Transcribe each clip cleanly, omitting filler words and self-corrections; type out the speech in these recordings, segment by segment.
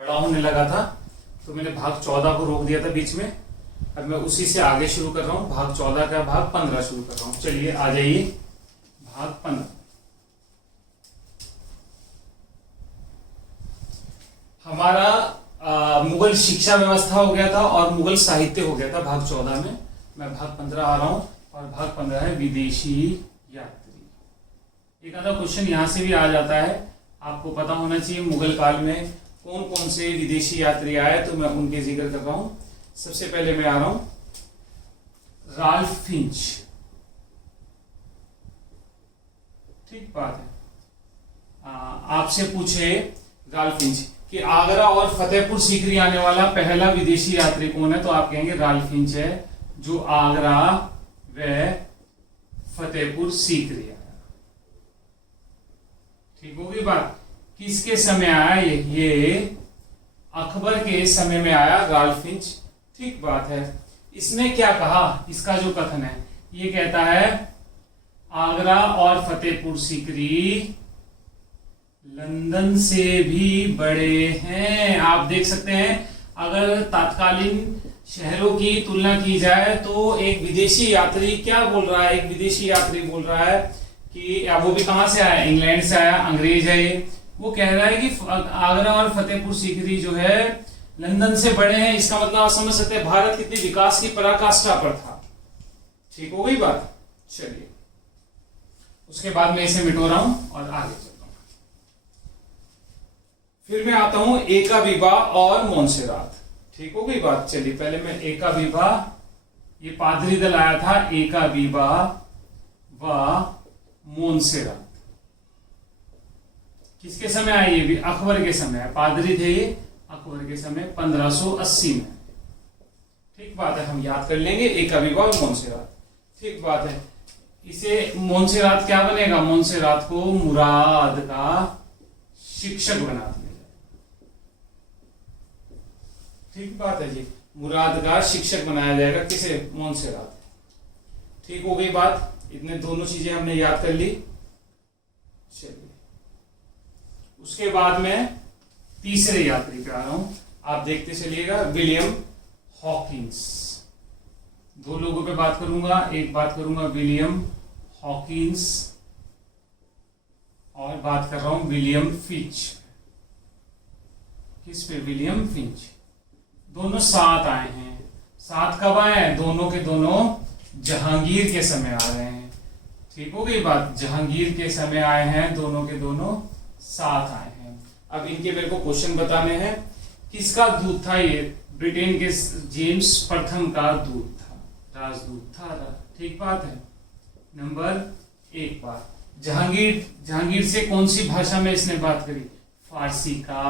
बड़ा होने लगा था तो मैंने भाग 14 को रोक दिया था बीच में। अब मैं उसी से आगे शुरू कर रहा हूं, भाग 14 का भाग 15 शुरू कर रहा हूं। चलिए आ जाइए भाग 15। हमारा मुगल शिक्षा व्यवस्था हो गया था और मुगल साहित्य हो गया था भाग 14 में। मैं भाग 15 आ रहा हूं और भाग 15 है विदेशी यात्री। एक आधा क्वेश्चन यहां से भी आ जाता है, आपको पता होना चाहिए मुगल काल में कौन कौन से विदेशी यात्री आए, तो मैं उनके जिक्र कर रहा हूं। सबसे पहले मैं आ रहा हूं राल्फ फिंच। ठीक बात है। आपसे पूछे राल्फ फिंच कि आगरा और फतेहपुर सीकरी आने वाला पहला विदेशी यात्री कौन है, तो आप कहेंगे राल्फ फिंच है, जो आगरा व फतेहपुर सीकरी आया। ठीक होगी बात। किसके समय आया? ये अकबर के समय में आया राल्फ फिंच। ठीक बात है। इसने क्या कहा? इसका जो कथन है ये कहता है आगरा और फतेहपुर सीकरी लंदन से भी बड़े हैं। आप देख सकते हैं अगर तत्कालीन शहरों की तुलना की जाए तो एक विदेशी यात्री क्या बोल रहा है? एक विदेशी यात्री बोल रहा है कि वो भी कहां से आया? इंग्लैंड से आया, अंग्रेज है ये। वो कह रहा है कि आगरा और फतेहपुर सीकरी जो है लंदन से बड़े हैं। इसका मतलब आप समझ सकते हैं भारत कितनी विकास की पराकाष्ठा पर था। ठीक हो गई बात। चलिए उसके बाद मैं इसे मिटो रहा हूं और आगे चलता हूं। फिर मैं आता हूं एका बीबा और मोन्सेरात। ठीक हो गई बात। चलिए पहले मैं एका बीबा, ये पादरी दल आया था, एका बीबा व मोन्सेरात। किसके समय आए? ये भी अकबर के समय है। पादरी थे ये अकबर के समय 1580 में। ठीक बात है, हम याद कर लेंगे एका बीबा और मोन्सेरात। ठीक बात है। इसे मोन्सेरात क्या बनेगा? मोन्सेरात को मुराद का शिक्षक बना दिया जाए। ठीक बात है जी, मुराद का शिक्षक बनाया जाएगा। किसे? मोन्सेरात। ठीक हो गई बात। इतने दोनों चीजें हमने याद कर ली। चलिए उसके बाद में तीसरे यात्री पे आ रहा हूं, आप देखते चलिएगा। William Hawkins. दो लोगों पे बात करूंगा, एक बात करूंगा विलियम हॉकिंस और बात कर रहा हूं विलियम फिंच। किस पे? William Finch. दोनों साथ आए हैं। साथ कब आए हैं? दोनों के दोनों जहांगीर के समय आ रहे हैं। ठीक हो गई बात। जहांगीर के समय आए हैं, दोनों के दोनों साथ आए हैं। अब इनके मेरे को क्वेश्चन बताने हैं। किसका दूत था ये? ब्रिटेन के जेम्स प्रथम का दूत था, राजदूत था। ठीक बात है। नंबर एक बात, जहांगीर से कौन सी भाषा में इसने बात करी? फारसी का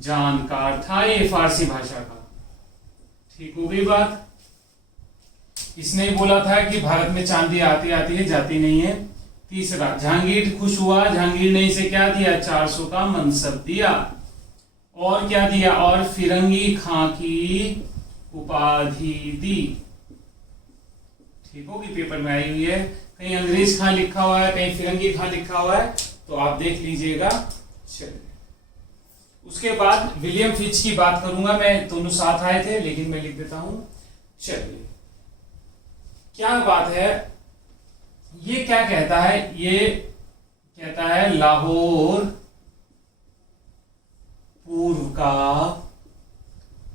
जानकार था ये, फारसी भाषा का। ठीक हो गई बात। इसने बोला था कि भारत में चांदी आती आती है, जाती नहीं है। तीसरा, जहांगीर खुश हुआ, जहांगीर ने इसे क्या दिया? 400 का मनसब दिया। और क्या दिया? और फिरंगी खां की उपाधि दी। ठीक होगी, पेपर में आई हुई है। कहीं अंग्रेज खां लिखा हुआ है, कहीं फिरंगी खां लिखा हुआ है, तो आप देख लीजिएगा। चलिए उसके बाद विलियम फिंच की बात करूंगा मैं। दोनों साथ आए थे लेकिन मैं लिख देता हूं। चलिए क्या बात है, ये क्या कहता है? ये कहता है लाहौर पूर्व का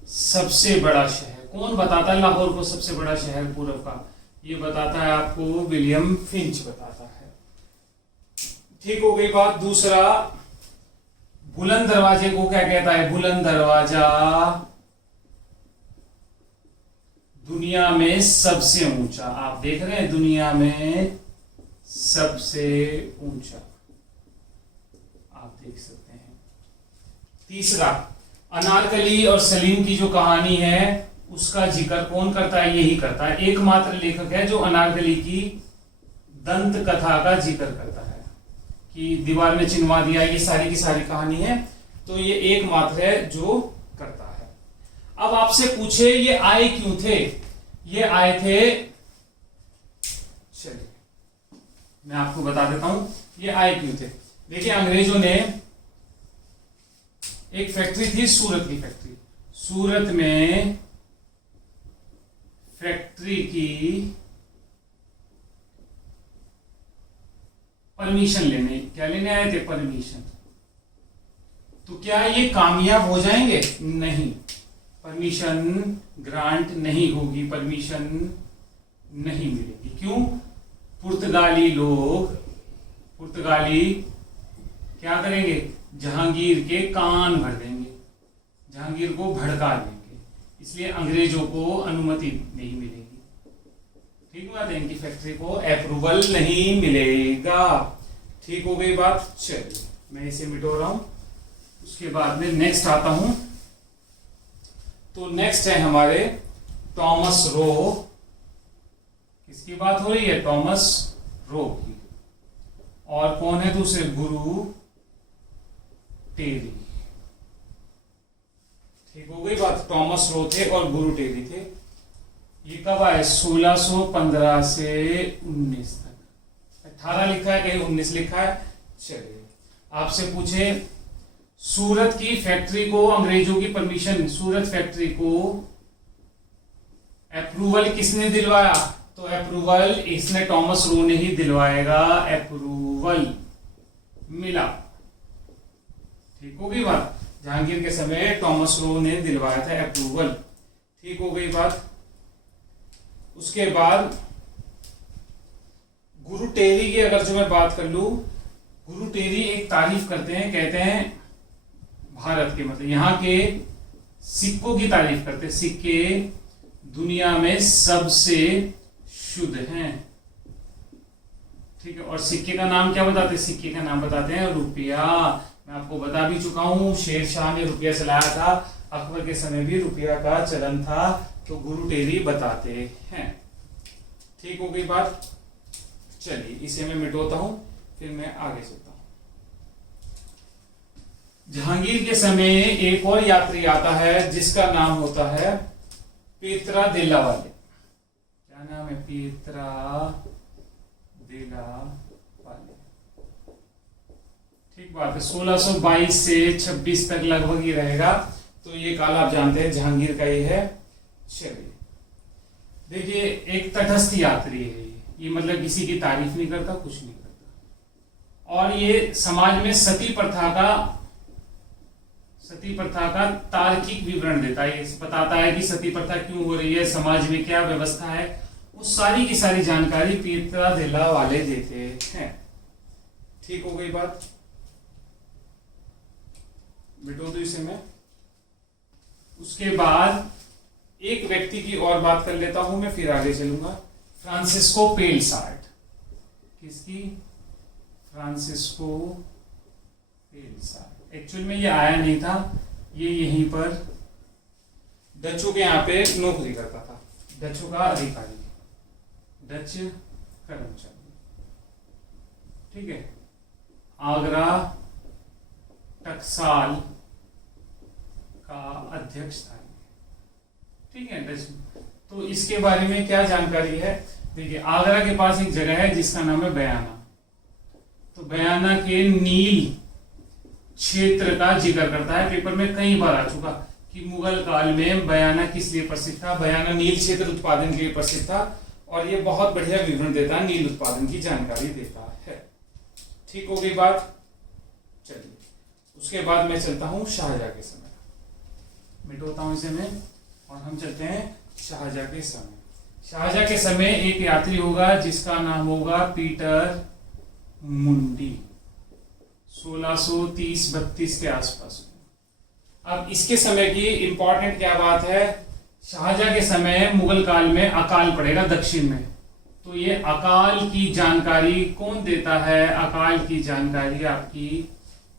सबसे बड़ा शहर। कौन बताता है लाहौर को सबसे बड़ा शहर पूर्व का? ये बताता है आपको विलियम फिंच बताता है। ठीक हो गई बात। दूसरा, बुलंद दरवाजे को क्या कहता है? बुलंद दरवाजा दुनिया में सबसे ऊंचा। आप देख रहे हैं, दुनिया में सबसे ऊंचा, आप देख सकते हैं। तीसरा, अनारकली और सलीम की जो कहानी है उसका जिक्र कौन करता है? यही करता है। एकमात्र लेखक है जो अनारकली की दंत कथा का जिक्र करता है कि दीवार में चिनवा दिया, ये सारी की सारी कहानी है, तो ये एकमात्र है जो करता है। अब आपसे पूछे ये आए क्यों थे? ये आए थे, चलिए मैं आपको बता देता हूं ये आए क्यों थे। देखिए अंग्रेजों ने एक फैक्ट्री थी सूरत की फैक्ट्री, सूरत में फैक्ट्री की परमिशन लेने, क्या लेने आए थे, परमिशन। तो क्या ये कामयाब हो जाएंगे, नहीं, परमिशन ग्रांट नहीं होगी, परमिशन नहीं मिलेगी। क्यों, पुर्तगाली क्या करेंगे, जहांगीर के कान भर देंगे, जहांगीर को भड़का देंगे, इसलिए अंग्रेजों को अनुमति नहीं मिलेगी। ठीक बात है, इनकी फैक्ट्री को अप्रूवल नहीं मिलेगा। ठीक हो गई बात। चलिए मैं इसे मिटो रहा हूं, उसके बाद में नेक्स्ट आता हूं। तो नेक्स्ट है हमारे टॉमस रो। किसकी बात हो रही है, टॉमस रो की। और कौन है दूसरे, गुरु टेरी। ठीक हो गई बात, टॉमस रो थे और गुरु टेरी थे। ये कब आए, 1615 से 19 तक। 18 लिखा है, कहीं 19 लिखा है। चलिए आपसे पूछे, सूरत की फैक्ट्री को अंग्रेजों की परमिशन, सूरत फैक्ट्री को अप्रूवल किसने दिलवाया, तो अप्रूवल इसने टॉमस रो ने ही दिलवाएगा, अप्रूवल मिला। ठीक हो गई बात, जहांगीर के समय टॉमस रो ने दिलवाया था अप्रूवल। ठीक हो गई बात। उसके बाद गुरु टेरी की अगर जो मैं बात कर लूं, गुरु टेरी एक तारीफ करते हैं, कहते हैं भारत के, मतलब यहाँ के सिक्कों की तारीफ करते हैं, सिक्के दुनिया में सबसे शुद्ध हैं। ठीक है, और सिक्के का नाम क्या बताते हैं, सिक्के का नाम बताते हैं रुपया। मैं आपको बता भी चुका हूं, शेर शाह ने रुपया चलाया था, अकबर के समय भी रुपया का चलन था, तो गुरु टेरी बताते हैं। ठीक हो गई बात। चलिए इसे मैं मिटोता हूं, फिर मैं आगे चलता हूं। जहांगीर के समय एक और यात्री आता है जिसका नाम होता है पेत्रा देला वाले। क्या नाम है, पेत्रा देला वाले। ठीक बात है, 1622 से 26 तक लगभग ही रहेगा। तो ये काल आप जानते हैं जहांगीर का ही है। चलिए देखिए, एक तटस्थ यात्री है ये, मतलब किसी की तारीफ नहीं करता, कुछ नहीं करता। और ये समाज में सती प्रथा का तार्किक विवरण देता है, ये बताता है कि सती प्रथा क्यों हो रही है, समाज में क्या व्यवस्था है, वो सारी की सारी जानकारी पेत्रा देला वाले देते हैं। ठीक हो गई बात, मिटो दो इसे मैं। उसके बाद एक व्यक्ति की और बात कर लेता हूं मैं, फिर आगे चलूंगा। फ्रांसिस्को पेलसार्ट। किसकी, फ्रांसिस्को पेलसार्ट। एक्चुअल में ये आया नहीं था, ये यहीं पर डचों के यहाँ पे नौकरी करता था, डचों का अधिकारी, डच कर्मचारी। ठीक है, आगरा टकसाल का अध्यक्ष था। ठीक है, डच। तो इसके बारे में क्या जानकारी है, देखिए आगरा के पास एक जगह है जिसका नाम है बयाना। तो बयाना के नील क्षेत्र का जिक्र करता है, पेपर में कई बार आ चुका कि मुगल काल में बयाना किस लिए प्रसिद्ध था, बयाना नील क्षेत्र उत्पादन के लिए प्रसिद्ध था। और ये बहुत बढ़िया विवरण देता है, नील उत्पादन की जानकारी देता है। ठीक हो गई बात। चलिए उसके बाद मैं चलता हूं शाहजहां के समय, मिटोता हूं इसे मैं, और हम चलते हैं शाहजहां के समय। शाहजहां के समय एक यात्री होगा जिसका नाम होगा पीटर मुंडी, 1630-32 के आसपास। अब इसके समय की इंपॉर्टेंट क्या बात है, शाहजहां के समय मुगल काल में अकाल पड़ेगा दक्षिण में। तो ये अकाल की जानकारी कौन देता है, अकाल की जानकारी आपकी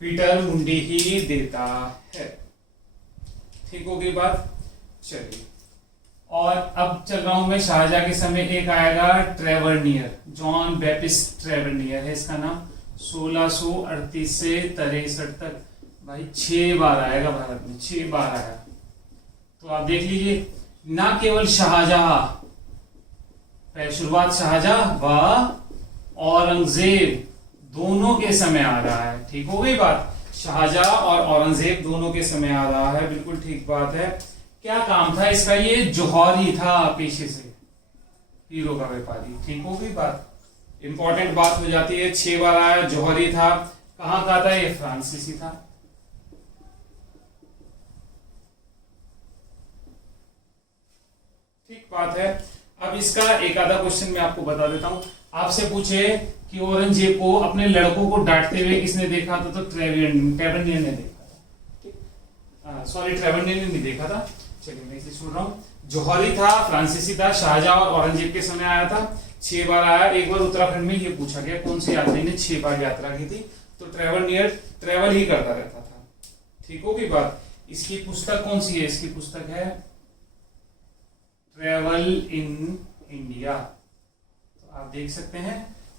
पीटर मुंडी ही देता है। ठीक हो गई बात। चलिए, और अब चल रहा हूं मैं शाहजहां के समय। एक आएगा ट्रेवरनियर, जॉन बैप्टिस्ट ट्रेवरनियर है इसका नाम, 1638 से 63 तक। भाई 6 बार आएगा भारत में, 6 बार आया। तो आप देख लीजिए, ना केवल शाहजहां, पहले शुरुआत शाहजहां व औरंगजेब दोनों के समय आ रहा है। ठीक हो गई बात। शाहजहां और औरंगजेब दोनों के समय आ रहा है, बिल्कुल ठीक बात है। क्या काम था इसका? ये जौहरी था पेशे से, हीरो का व्यापारी। ठीक हो गई बात, इंपॉर्टेंट बात हो जाती है। 6 बार आया, जौहरी था। कहां का था? ये फ्रांसीसी था। ठीक बात है। अब इसका एक आधा क्वेश्चन मैं आपको बता देता हूं। आपसे पूछे कि औरंगजेब को अपने लड़कों को डांटते हुए किसने देखा था? तो ट्रेवेंडियन ने देखा था। सॉरी, ट्रेवेंडियन ने नहीं देखा था। चलिए मैं इसे सुन रहा हूँ। जौहरी था, फ्रांसीसी था, शाहजहां और औरंगजेब के समय आया था, 6 बार आया। एक बार उत्तराखंड में ये पूछा गया कौन से यात्री ने 6 बार यात्रा की थी, तो ट्रेवल ही करता रहता था। ठीक होगी बात। इसकी पुस्तक कौन सी है? इसकी पुस्तक है ट्रेवल इन इंडिया। तो आप देख सकते हैं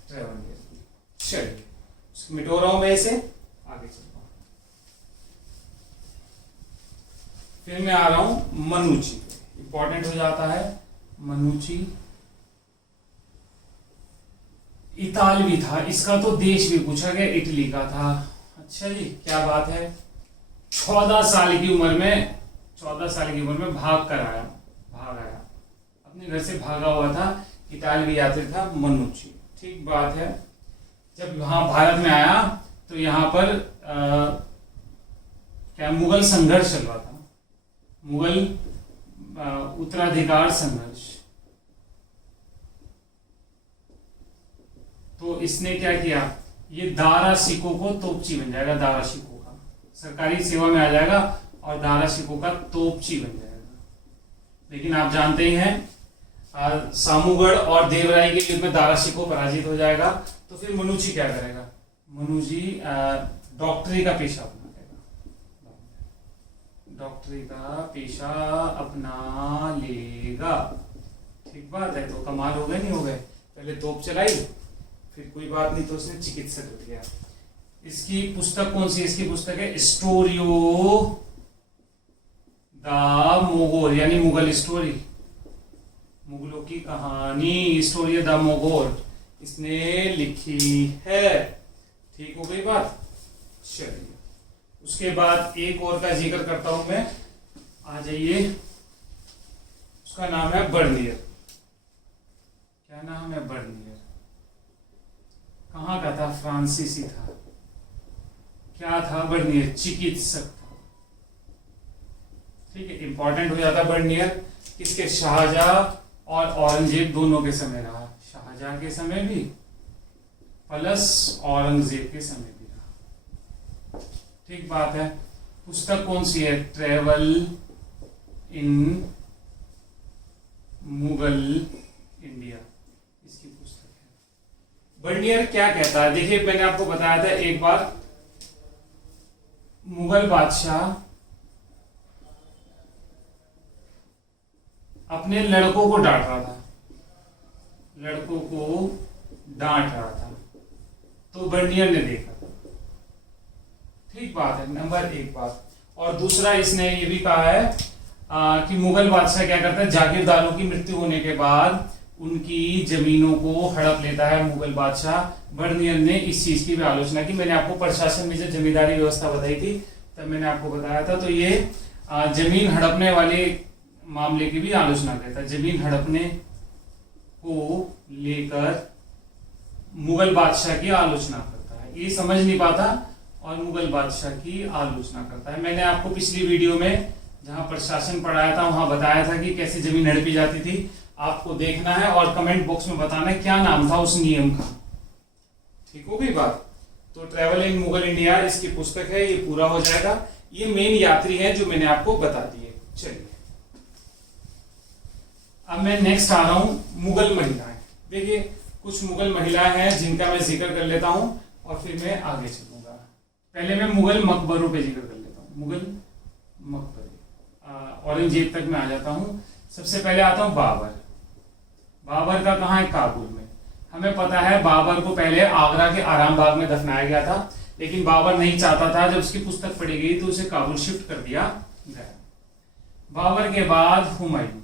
ट्रेवल। चलिए मिटो रहा हूं मैं इसे, आगे चलता हूं। फिर मैं आ रहा हूं मनुची पे, इंपॉर्टेंट हो जाता है मनुची। इतालवी था, इसका तो देश भी पूछा गया, इटली का था। अच्छा जी, क्या बात है। 14 साल की उम्र में भाग आया, अपने घर से भागा हुआ था, इतालवी यात्री था मनुची। ठीक बात है। जब वहां भारत में आया तो यहाँ पर क्या मुगल संघर्ष चल रहा था, मुगल उत्तराधिकार संघर्ष। तो इसने क्या किया, ये दारा शिकोह को तोपची बन जाएगा, दारा शिकोह का सरकारी सेवा में आ जाएगा और दारा शिकोह का तोपची बन जाएगा। लेकिन आप जानते ही हैं सामूगढ़ और देवराई के युद्ध में दारा शिकोह पराजित हो जाएगा। तो फिर मनुची क्या करेगा? मनुजी डॉक्टरी का पेशा अपना लेगा, डॉक्टरी का पेशा अपना लेगा। ठीक बात है। तो कमाल हो गए, नहीं हो गए? पहले तोप चलाई, फिर कोई बात नहीं तो उसने चिकित्सक बन गया। इसकी पुस्तक कौन सी? इसकी पुस्तक है स्टोरियो द मोगोल, यानी मुगल स्टोरी, मुगलों की कहानी, स्टोरी द मोगोल इसने लिखी है। ठीक हो गई बात। चलिए उसके बाद एक और का जिक्र करता हूं मैं, आ जाइए। उसका नाम है बर्नियर। क्या नाम है? बर्नियर। कहां का था? फ्रांसीसी था। क्या था बर्नियर? चिकित्सक था। ठीक है, इंपॉर्टेंट हो जाता बर्नियर। किसके? शाहजहां और औरंगजेब दोनों के समय रहा, शाहजहां के समय भी प्लस औरंगजेब के समय भी रहा। ठीक बात है। पुस्तक कौन सी है? ट्रेवल इन मुगल इंडिया, इसकी पुस्तक है। बर्नियर क्या कहता है? देखिए मैंने आपको बताया था एक बार, मुगल बादशाह अपने लड़कों को डांट रहा था, लड़कों को डांट रहा था, तो बर्नियर ने देखा। ठीक बात है, नंबर 1 बात। और दूसरा इसने ये भी कहा है कि मुगल बादशाह क्या करता है, जागीरदारों की मृत्यु होने के बाद उनकी जमीनों को हड़प लेता है मुगल बादशाह। बर्नियर ने इस चीज की भी आलोचना की। मैंने आपको प्रशासन में जब जमींदारी व्यवस्था बताई थी तब मैंने आपको बताया था। तो ये जमीन हड़पने वाले मामले की भी आलोचना करता है, जमीन हड़पने को लेकर मुगल बादशाह की आलोचना करता है। ये समझ नहीं पाता और मुगल बादशाह की आलोचना करता है। मैंने आपको पिछली वीडियो में जहां प्रशासन पढ़ाया था वहां बताया था कि कैसे जमीन हड़पी जाती थी। आपको देखना है और कमेंट बॉक्स में बताना है क्या नाम था उस नियम का। ठीक हो गई बात। तो ट्रेवल इन मुगल इंडिया इसकी पुस्तक है, ये पूरा हो जाएगा। ये मेन यात्री है जो मैंने आपको बता दिए। चलिए अब मैं नेक्स्ट आ रहा हूं मुगल महिलाएं। देखिए कुछ मुगल महिलाएं हैं जिनका मैं जिक्र कर लेता हूं और फिर मैं आगे चलूंगा। पहले मैं मुगल मकबरों पे जिक्र कर लेता हूं। मुगल मकबरे औरंगजेब तक मैं आ जाता हूं। सबसे पहले आता हूं बाबर। बाबर का कहां है? काबुल में। हमें पता है बाबर को पहले आगरा के आराम बाग में दफनाया गया था, लेकिन बाबर नहीं चाहता था, जब उसकी पुस्तक पढ़ी गई तो उसे काबुल शिफ्ट कर दिया गया। बाबर के बाद हुमायूं।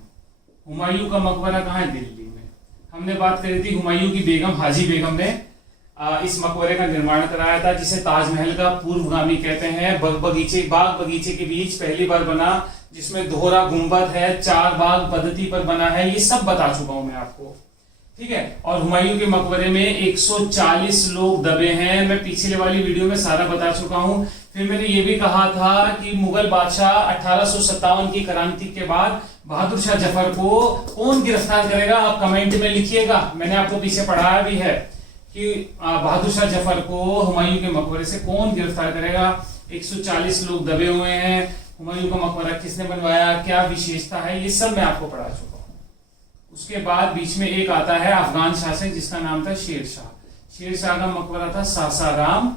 हुमायूं का मकबरा कहां है? दिल्ली में। हमने बात करी थी हुमायूं की बेगम हाजी बेगम ने इस मकबरे का निर्माण कराया था, जिसे ताजमहल का पूर्वगामी कहते हैं। बाग बगीचे के बीच पहली बार बना, जिसमें दोहरा गुंबद है, 4 बाग पद्धति पर बना है। ये सब बता चुका हूं मैं आपको, ठीक है। और हुमायूं के मकबरे में 140 लोग दबे हैं, मैं पिछले वाली वीडियो में सारा बता चुका हूं। फिर मैंने ये भी कहा था कि मुगल बादशाह 1857 की क्रांति के बाद बहादुर शाह जफर को कौन गिरफ्तार करेगा, आप कमेंट में लिखिएगा। मैंने आपको पीछे पढ़ाया भी है कि बहादुर शाह जफर को हुमायूं के मकबरे से कौन गिरफ्तार करेगा। 140 लोग दबे हुए हैं। हुमायूं का मकबरा किसने बनवाया, क्या विशेषता है, ये सब मैं आपको पढ़ा चुका हूं। उसके बाद बीच में एक आता है अफगान शासक, जिसका नाम था शेर शाह। शेर शाह का मकबरा था सासाराम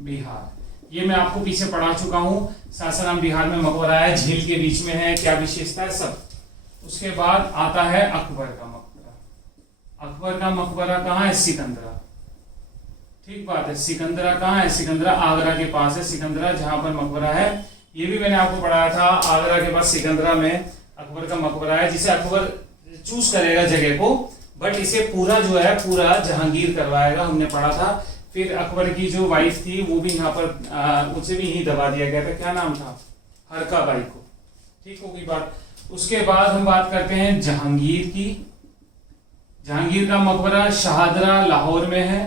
बिहार। ये मैं आपको पीछे पढ़ा चुका हूं। सासाराम बिहार में मकबरा है, झील के बीच में है, क्या विशेषता है सब। उसके बाद आता है अकबर का मकबरा। अकबर का मकबरा कहाँ है, सिकंदरा। ठीक बात है, सिकंदरा कहाँ है, सिकंदरा आगरा के पास है। सिकंदरा जहां पर मकबरा है, ये भी मैंने आपको पढ़ाया था। आगरा के पास सिकंदरा में अकबर का मकबरा है, जिसे अकबर चूज करेगा जगह को, बट इसे पूरा जो है पूरा जहांगीर करवाएगा, हमने पढ़ा था। फिर अकबर की जो वाइफ थी वो भी यहाँ पर उसे भी यही दबा दिया गया था, क्या नाम था, हरका बाई को। ठीक होगी बात। उसके बाद हम बात करते हैं जहांगीर की। जहांगीर का मकबरा शाहदरा लाहौर में है।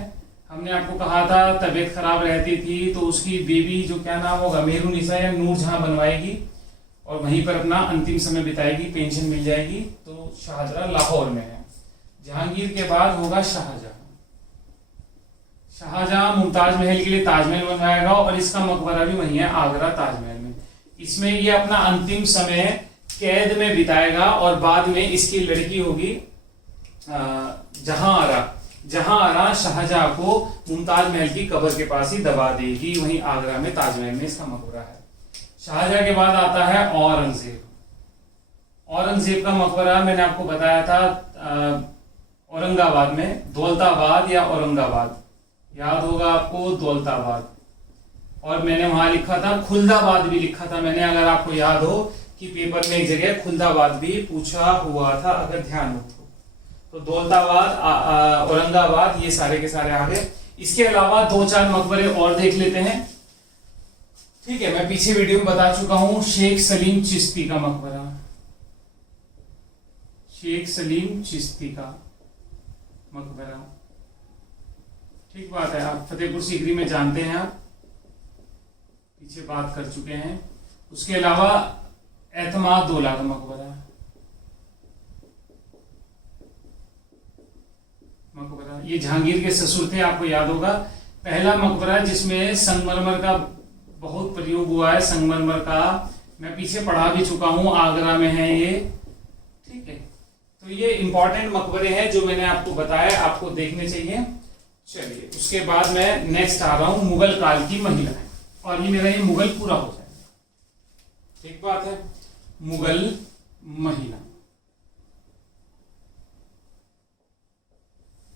हमने आपको कहा था तबीयत खराब रहती थी तो उसकी बेबी जो क्या नाम होगा, मेहरुनिसा या नूरजहां बनवाएगी और वहीं पर अपना अंतिम समय बिताएगी, पेंशन मिल जाएगी। तो शाहदरा लाहौर में है। जहांगीर के बाद होगा शाहजहां। शाहजहां मुमताज महल के लिए ताजमहल बनवाएगा और इसका मकबरा भी वहीं है, आगरा ताजमहल में। इसमें ये अपना अंतिम समय कैद में बिताएगा और बाद में इसकी लड़की होगी जहांआरा शाहजहां को मुमताज महल की कब्र के पास ही दबा देगी, वहीं आगरा में ताजमहल में इसका मकबरा है। शाहजहां के बाद आता है औरंगजेब। औरंगजेब का मकबरा मैंने आपको बताया था औरंगाबाद में, दौलताबाद या औरंगाबाद, याद होगा आपको, दौलताबाद। और मैंने वहां लिखा था खुलदाबाद भी लिखा था मैंने, अगर आपको याद हो कि पेपर में एक जगह खुलदाबाद भी पूछा हुआ था, अगर ध्यान हो तो दौलताबाद, औरंगाबाद, ये सारे के सारे आ गए। इसके अलावा 2-4 मकबरे और देख लेते हैं, ठीक है। मैं पीछे वीडियो में बता चुका हूं शेख सलीम चिश्ती का मकबरा। शेख सलीम चिश्ती का मकबरा, ठीक बात है। आप फतेहपुर सीकरी में जानते हैं, आप पीछे बात कर चुके हैं। उसके अलावा एतमादुल्लाह का मकबरा ये जहांगीर के ससुर थे, आपको याद होगा। पहला मकबरा जिसमें संगमरमर का बहुत प्रयोग हुआ है, संगमरमर का मैं पीछे पढ़ा भी चुका हूं, आगरा में है ये, ठीक है। तो ये इंपॉर्टेंट मकबरे हैं जो मैंने आपको बताया, आपको देखने चाहिए। चलिए उसके बाद मैं नेक्स्ट आ रहा हूं मुगल काल की महिलाएं, और ये मेरा ये मुगल पूरा हो जाएगा, ठीक बात है। मुगल महिला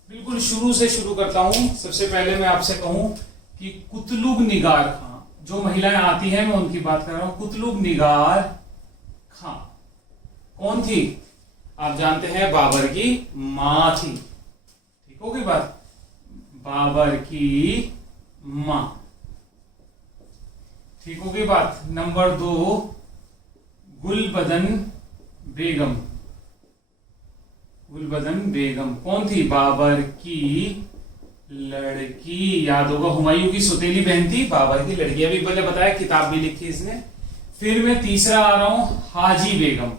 बिल्कुल शुरू से शुरू करता हूं। सबसे पहले मैं आपसे कहूं कि कुतलुग निगार खां, जो महिलाएं आती हैं मैं उनकी बात कर रहा हूं। कुतलुग निगार खां कौन थी, आप जानते हैं, बाबर की मां थी, ठीक होगी बात, बाबर की मां, ठीक होगी बात। नंबर 2 गुलबदन बेगम। गुलबदन बेगम कौन थी, बाबर की लड़की, याद होगा, हुमायूं की सौतेली बहन थी, बाबर की लड़की, अभी मैंने बताया, किताब भी लिखी इसने। फिर मैं तीसरा आ रहा हूं हाजी बेगम।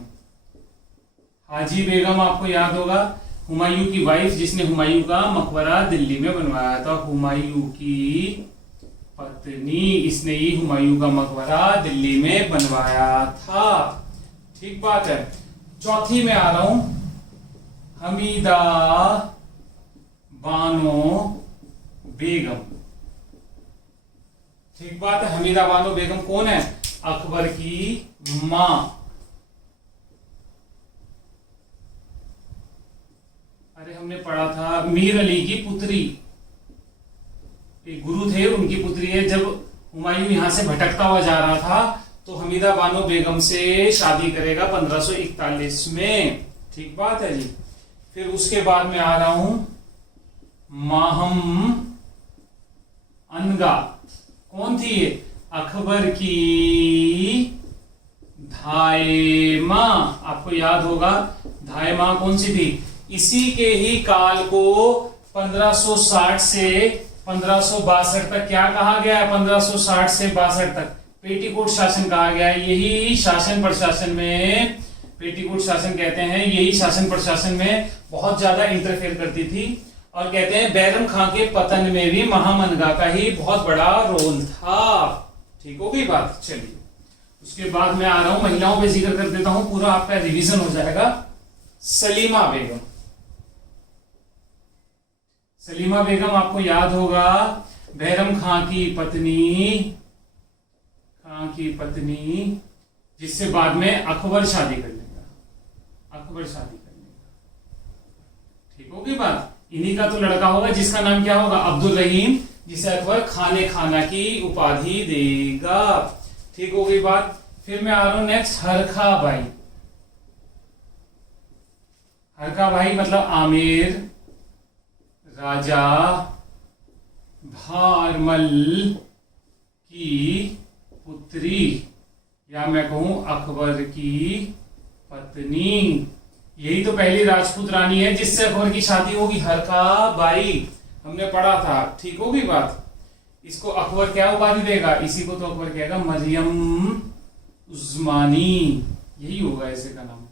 हाजी बेगम आपको याद होगा, हुमायूं की वाइफ, जिसने हुमायूं का मकबरा दिल्ली में बनवाया था, हुमायूं की पत्नी, इसने ही हुमायूं का मकबरा दिल्ली में बनवाया था, ठीक बात है। चौथी में आ रहा हूं हमीदा बानो बेगम, ठीक बात है। हमीदा बानो बेगम कौन है, अकबर की मां। अरे हमने पढ़ा था मीर अली की पुत्री, एक गुरु थे, उनकी पुत्री है। जब हुमायूं यहां से भटकता हुआ जा रहा था तो हमीदा बानो बेगम से शादी करेगा 1541 में, ठीक बात है जी। फिर उसके बाद में आ रहा हूं माहम अनगा कौन थी ये? अकबर की धाई माँ। आपको याद होगा धाई माँ कौन सी थी? इसी के ही काल को 1560 से 1562 तक क्या कहा गया है? 1560 से 62 तक पेटीकोट शासन कहा गया है। यही शासन प्रशासन में, पेटीकोट शासन कहते हैं, यही शासन प्रशासन में बहुत ज्यादा इंटरफेयर करती थी। और कहते हैं बैरम खां के पतन में भी महामनगा का ही बहुत बड़ा रोल था। ठीक हो गई बात? चलिए उसके बाद मैं आ रहा हूं महिलाओं पे जिक्र कर देता हूं, पूरा आपका रिवीजन हो जाएगा। सलीमा बेगम। सलीमा बेगम आपको याद होगा बैरम खां की पत्नी, जिससे बाद में अकबर शादी कर लेगा। ठीक होगी बात? इन्हीं का तो लड़का होगा जिसका नाम क्या होगा? अब्दुल रहीम, जिसे अकबर खाने खाना की उपाधि देगा। ठीक हो गई बात? फिर मैं आ रहा हूं नेक्स्ट, हरखा बाई। हरखा भाई मतलब आमिर राजा भारमल की पुत्री, या मैं कहूं अकबर की पत्नी। यही तो पहली राजपूत रानी है जिससे अकबर की शादी होगी, हरखा बाई। हमने पढ़ा था। ठीक होगी बात? इसको अकबर क्या उपाधि देगा? इसी को तो अकबर कहेगा मरियम उस्मानी। यही होगा इसे का नाम,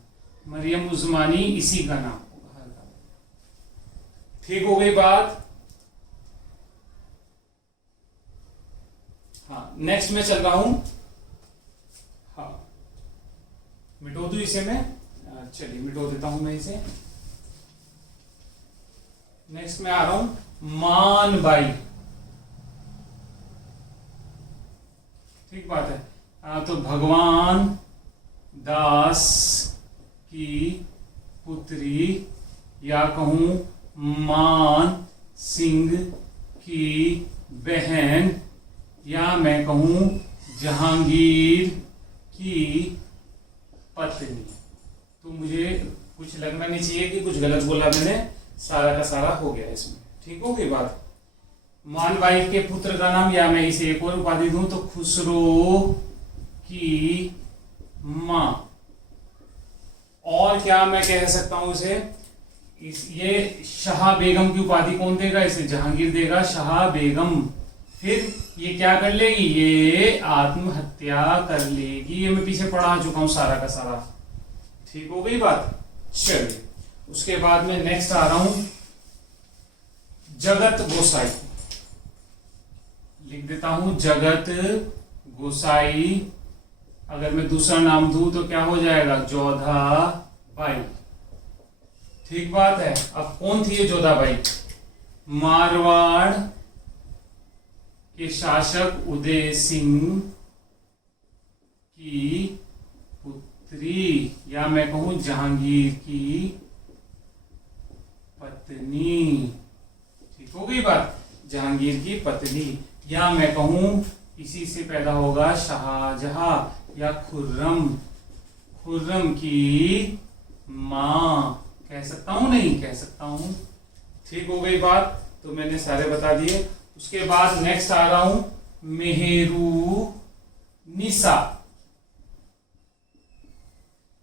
मरियम उस्मानी, इसी का नाम होगा हरखा। ठीक हो गई बात? हाँ, नेक्स्ट में चल रहा हूं। हाँ, मिटो दूं इसे मैं? चलिए मिटो देता हूं मैं इसे। नेक्स्ट में आ रहा हूं मानबाई। ठीक बात है। तो भगवान दास की पुत्री, या कहूं मान सिंह की बहन, या मैं कहूं जहांगीर की पत्नी। तो मुझे कुछ लगना नहीं चाहिए कि कुछ गलत बोला मैंने, सारा का सारा हो गया इसमें। ठीक हो गई बात? मानबाई के पुत्र का नाम, या मैं इसे एक और उपाधि दूं तो खुसरो की मां। और क्या मैं कह सकता हूं इसे? ये शाह बेगम की उपाधि कौन देगा इसे? जहांगीर देगा, शाह बेगम। फिर ये क्या कर लेगी? ये आत्महत्या कर लेगी। ये मैं पीछे पढ़ा चुका हूं सारा का सारा। ठीक हो गई बात? चलिए उसके बाद में नेक्स्ट आ रहा हूं जगत गोसाई। लिख देता हूं जगत गोसाई। अगर मैं दूसरा नाम दूं तो क्या हो जाएगा? जोधाबाई। ठीक बात है? अब कौन थी ये जोधाबाई? मारवाड़ के शासक उदय सिंह की पुत्री, या मैं कहूं जहांगीर की पत्नी। ठीक हो गई बात? जहांगीर की पत्नी, या मैं कहूं इसी से पैदा होगा शाहजहां या खुर्रम, खुर्रम की मां। कह सकता हूं? नहीं कह सकता हूं? ठीक हो गई बात? तो मैंने सारे बता दिए। उसके बाद नेक्स्ट आ रहा हूं मेहरू निसा।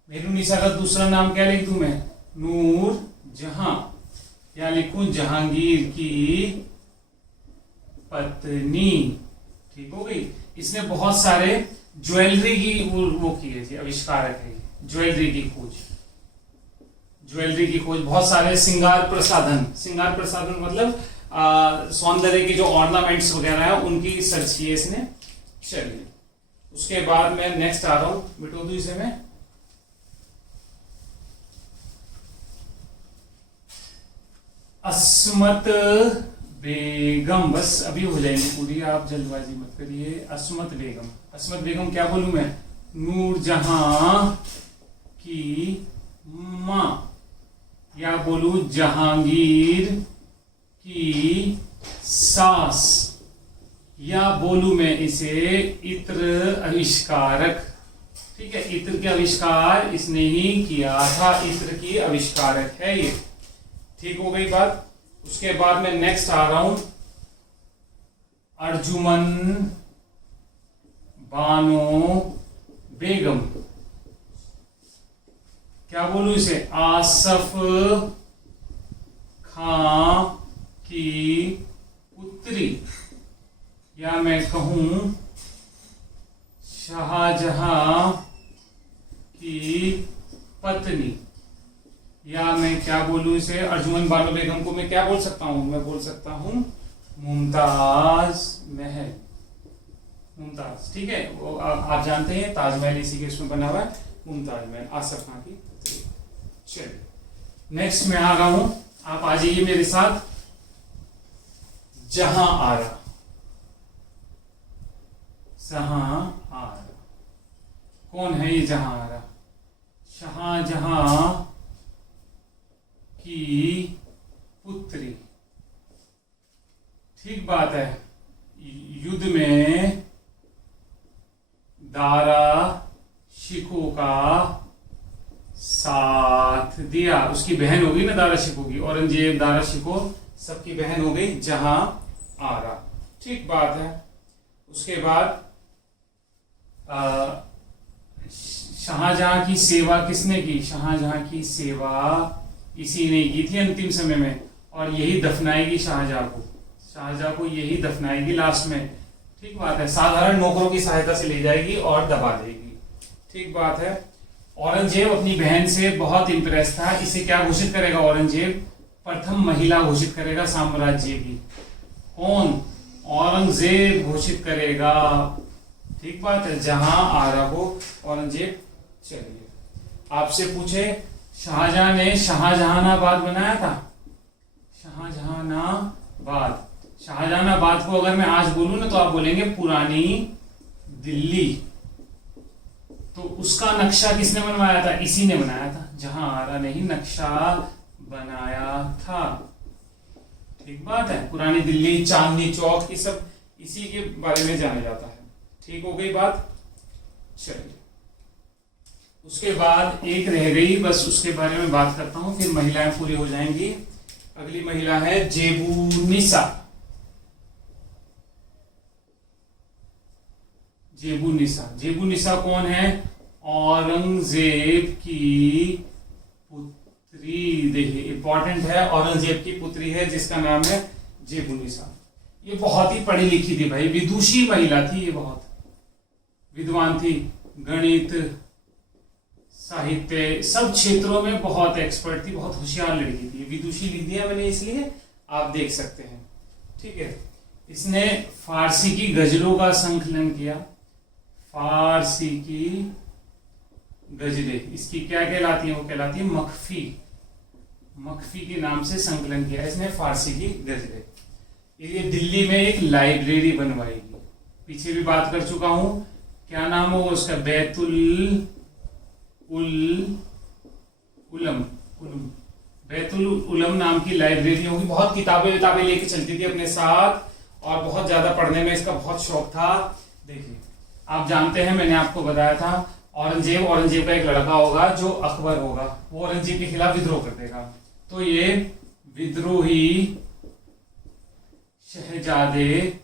मेहरू निसा का दूसरा नाम क्या लिख दूं मैं? नूर जहां, या लिखूं जहांगीर की पत्नी। ठीक हो गई? इसने बहुत सारे ज्वेलरी की वो किए थे, आविष्कारक है ज्वेलरी की खोज। ज्वेलरी की खोज, बहुत सारे श्रृंगार प्रसाधन मतलब सौंदर्य की जो ऑर्नामेंट्स वगैरह है उनकी सर्च की है इसने। चलिए उसके बाद मैं नेक्स्ट आ रहा हूं, मिटो दूं इसे मैं। अस्मत बेगम, बस अभी हो जाएंगी पूरी, आप जल्दबाजी मत करिए। अस्मत बेगम क्या बोलूं मैं? नूरजहां की मां, या बोलूं जहांगीर की सास, या बोलूं मैं इसे इत्र आविष्कारक। ठीक है? इत्र के आविष्कार इसने ही किया था, इत्र की आविष्कारक है ये। ठीक हो गई बात? उसके बाद मैं नेक्स्ट आ रहा हूं अर्जुमन बानो बेगम, क्या बोलूं इसे, आसफ खां की पुत्री, या मैं कहूं शाहजहां की पत्नी, या मैं क्या बोलूं इसे, अर्जुमन बानो बेगम को मैं क्या बोल सकता हूं, मैं बोल सकता हूं मुमताज महल, मुमताज, ठीक है। वो आप जानते हैं ताजमहल इसी के इसमें बना हुआ है, मुमताज महल आसफ खां की पुत्री। चलिए नेक्स्ट में आ रहा हूं, आप आ जाइए मेरे साथ। जहां आरा, जहां आरा, कौन है ये जहां आरा, शाहजहां की पुत्री, ठीक बात है। युद्ध में दारा शिको का साथ दिया, उसकी बहन हो गई ना दारा शिको की, औरंगजेब दारा शिको सबकी बहन हो गई जहां आरा, ठीक बात है। उसके बाद शाहजहां की सेवा किसने की, शाहजहां की सेवा इसी ने की थी अंतिम समय में, और यही दफनाएगी शाहजहां को, शाहजहां को यही दफनाएगी लास्ट में, ठीक बात है। साधारण नौकरों की सहायता से ले जाएगी और दबा देगी, ठीक बात है। औरंगजेब अपनी बहन से बहुत इंप्रेस था, इसे क्या घोषित करेगा औरंगजेब, प्रथम महिला घोषित करेगा साम्राज्य की, कौन, औरंगजेब घोषित करेगा, ठीक बात है, जहां आरा को औरंगजेब। चलिए आपसे पूछे शाहजहां ने शाहजहानाबाद बनाया था, शाहजहानाबाद, शाहजहानाबाद को अगर मैं आज बोलूं ना तो आप बोलेंगे पुरानी दिल्ली, तो उसका नक्शा किसने बनवाया था, इसी ने बनाया था, जहां आरा ने ही नक्शा बनाया था, ठीक बात है। पुरानी दिल्ली, चांदनी चौक, ये सब इसी के बारे में जाना जाता है, ठीक हो गई बात। चलिए उसके बाद एक रह गई, बस उसके बारे में बात करता हूं, फिर महिलाएं पूरी हो जाएंगी। अगली महिला है जेबुनिसा, जेबुनिसा, जेबुनिसा कौन है, औरंगजेब की पुत्री, देखिए इंपॉर्टेंट है, औरंगजेब की पुत्री है जिसका नाम है जेबुनिसा। ये बहुत ही पढ़ी लिखी थी भाई, विदुषी महिला थी, ये बहुत विद्वान थी, गणित साहित्य सब क्षेत्रों में बहुत एक्सपर्ट थी, बहुत होशियार लड़की थी, विदुषी लिख दिया मैंने इसलिए आप देख सकते हैं, ठीक है। इसने फारसी की गजलों का संकलन किया, फारसी की गजलें, इसकी क्या कहलाती है, वो कहलाती है मखफी, मखफी के नाम से संकलन किया इसने फारसी की गजलें। ये दिल्ली में एक लाइब्रेरी बनवाएगी, पीछे भी बात कर चुका हूं, क्या नाम होगा उसका, बैतुल उलम, बैतुल उलम नाम की लाइब्रेरी होगी, बहुत किताबें लेके चलती थी अपने साथ, और बहुत ज्यादा पढ़ने में इसका बहुत शौक था। देखिए आप जानते हैं, मैंने आपको बताया था, औरंगजेब का एक लड़का होगा जो अकबर होगा, वो औरंगजेब के खिलाफ विद्रोह कर देगा, तो ये विद्रोही शहजादे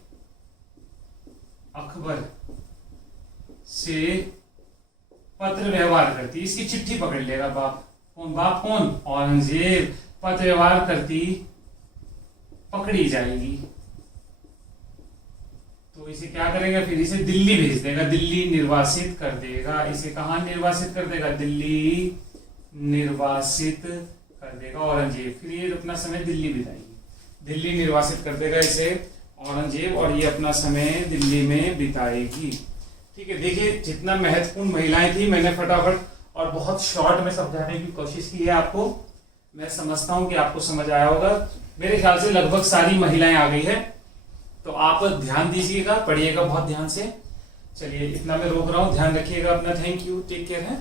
अकबर से पत्र व्यवहार करती, इसकी चिट्ठी पकड़ लेगा बाप कौन, औरंगजेब, पत्र व्यवहार करती पकड़ी जाएगी, तो इसे क्या करेगा, फिर इसे दिल्ली भेज देगा, दिल्ली निर्वासित कर देगा, इसे कहां निर्वासित कर देगा, दिल्ली निर्वासित कर देगा औरंगजेब, फिर ये अपना समय दिल्ली बिताएगी, दिल्ली निर्वासित कर देगा इसे औरंगजेब, और ये अपना समय दिल्ली में बिताएगी, ठीक है। देखिए जितना महत्वपूर्ण महिलाएं थी मैंने फटाफट और बहुत शॉर्ट में समझाने की कोशिश की है आपको, मैं समझता हूं कि आपको समझ आया होगा, मेरे ख्याल से लगभग सारी महिलाएं आ गई है, तो आप ध्यान दीजिएगा, पढ़िएगा बहुत ध्यान से। चलिए इतना मैं रोक रहा हूं, ध्यान रखिएगा अपना, थैंक यू, टेक केयर है।